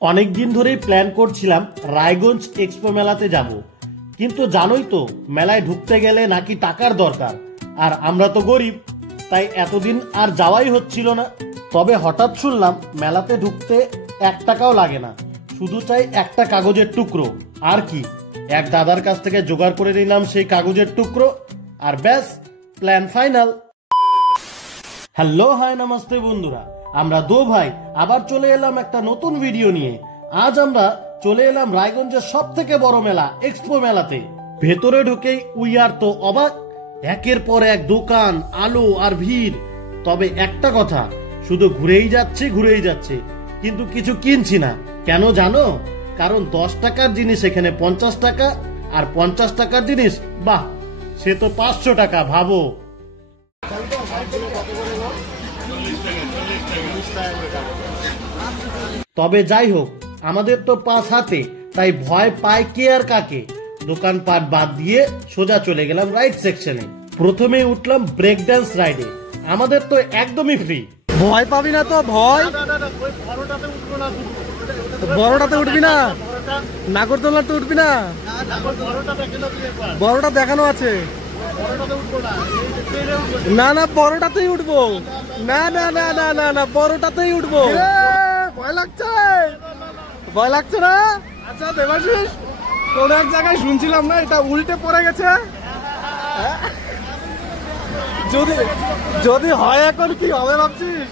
অনেকদিন ধরেই প্ল্যান করছিলাম রায়গঞ্জ এক্সপো মেলাতে যাব, কিন্তু জানোই তো মেলায় ঢুকতে গেলে নাকি টাকার দরকার, আর আমরা তো গরিব, তাই এতদিন আর যাওয়াই হচ্ছিল না। তবে হঠাৎ শুনলাম মেলাতে ঢুকতে 1 টাকাও লাগে না, শুধু চাই একটা কাগজের টুকরো। আর কি, এক দাদার কাছ থেকে জোগাড় করে নিলাম সেই কাগজের টুকরো, আর ব্যাস, প্ল্যান ফাইনাল। হ্যালো, হাই, নমস্তে বন্ধুরা, আমরা দো ভাই আবার চলে এলাম একটা নতুন ভিডিও নিয়ে। আজ আমরা চলে এলাম রায়গঞ্জের সব থেকে বড় মেলা এক্সপো মেলাতে। ভেতরে ঢুকেই উই আর তো অবাক, একের পর এক দোকান, আলো আর ভিড়। তবে একটা কথা, শুধু ঘুরেই যাচ্ছে, কিন্তু কিছু কিনছি না। কেন জানো? কারণ 10 টাকার জিনিস এখানে 50 টাকা, আর 50 টাকার জিনিস, বাহ, সে তো 500 টাকা, ভাবো। তবে যাই হোক, আমাদের তো পাঁচ হাতে, তাই ভয় পায় কে আর কাকে। দোকানপাট বাদ দিয়ে সোজা চলে গেলাম রাইড সেকশনে। প্রথমে উঠলাম ব্রেক ড্যান্স রাইডে, আমাদের তো একদমই ফ্রি। ভয় পাবি না তো? ভয় বড়টাতে উঠবি না? নাগরদোলনাতে উঠবি না? বড়টা দেখানো আছে। না না, বড়টাতেই উঠবো। না না না না না না, বড়টাতেই উঠবো। ভয় লাগছে? ভয় লাগছে না? আচ্ছা দেবাশিস, কোন এক জায়গায় শুনছিলাম না এটা উল্টে পড়ে গেছে। যদি হয় এখন কি হবে ভাবছিস?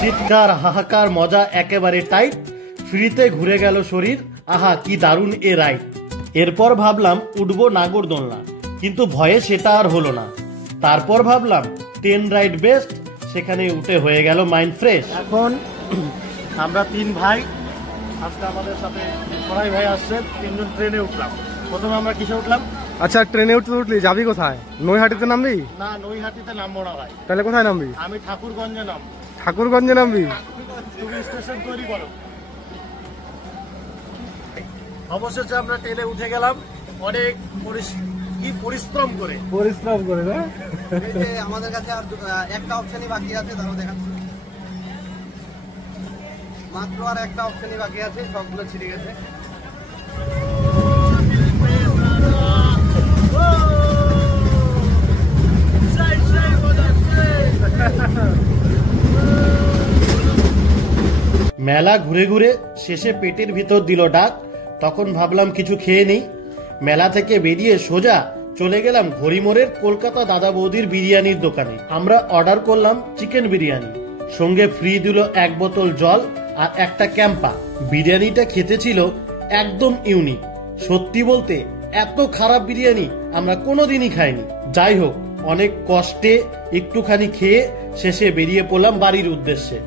চিৎকার, হাহাকার, মজা একেবারে টাইট। ফ্রিতে ঘুরে গেল শরীর, আহা কি দারুণ এ রাইড। এরপর ভাবলাম উঠবো নাগরদোলনা, কিন্তু ভয়ে সেটা আর হলো না। তারপর ভাবলাম ট্রেন রাইড বেস্ট, সেখানে উঠে হয়ে গেল মাইন্ড ফ্রেশ। এখন আমরা 3 ভাই, আজকে আমাদের সাথে সরাই ভাই আসছে, 3 জন ট্রেনে উঠলাম। প্রথমে আমরা কিসে উঠলাম? আচ্ছা, ট্রেনে উঠলি, যাবি কোথায়? নৈহাটিতে নামবি? না, নৈহাটিতে নামবো না ভাই। তাহলে কোথায় নামবি? আমি ঠাকুরগঞ্জে নামবো। ঠাকুরগঞ্জে নামবি? তুমি স্টেশন তৈরি করো। অবশেষে আমরা ট্রেনে উঠে গেলাম, অনেক পরিশ্রম করে না? আমাদের কাছে আর একটা অপশনই বাকি আছে, তারও দেখাচ্ছি। মাত্র আর একটা অপশনই বাকি আছে, সবগুলো ছিঁড়ে গেছে। মেলা ঘুরে ঘুরে শেষে পেটের ভিতর দিল ডাক, তখন ভাবলাম কিছু খেয়ে নেই। মেলা থেকে বেরিয়ে সোজা চলে গেলাম ঘড়িমোড়ের কলকাতা দাদা বৌদির বিরিয়ানির দোকানে। আমরা অর্ডার করলাম চিকেন বিরিয়ানি, সঙ্গে ফ্রি দিল 1 বোতল জল আর একটা ক্যাম্পা। বিরিয়ানিটা খেতে ছিল একদম ইউনিক। সত্যি বলতে এত খারাপ বিরিয়ানি আমরা কোনোদিনই খাইনি। যাই হোক, অনেক কষ্টে একটুখানি খেয়ে শেষে বেরিয়ে পড়লাম বাড়ির উদ্দেশ্যে।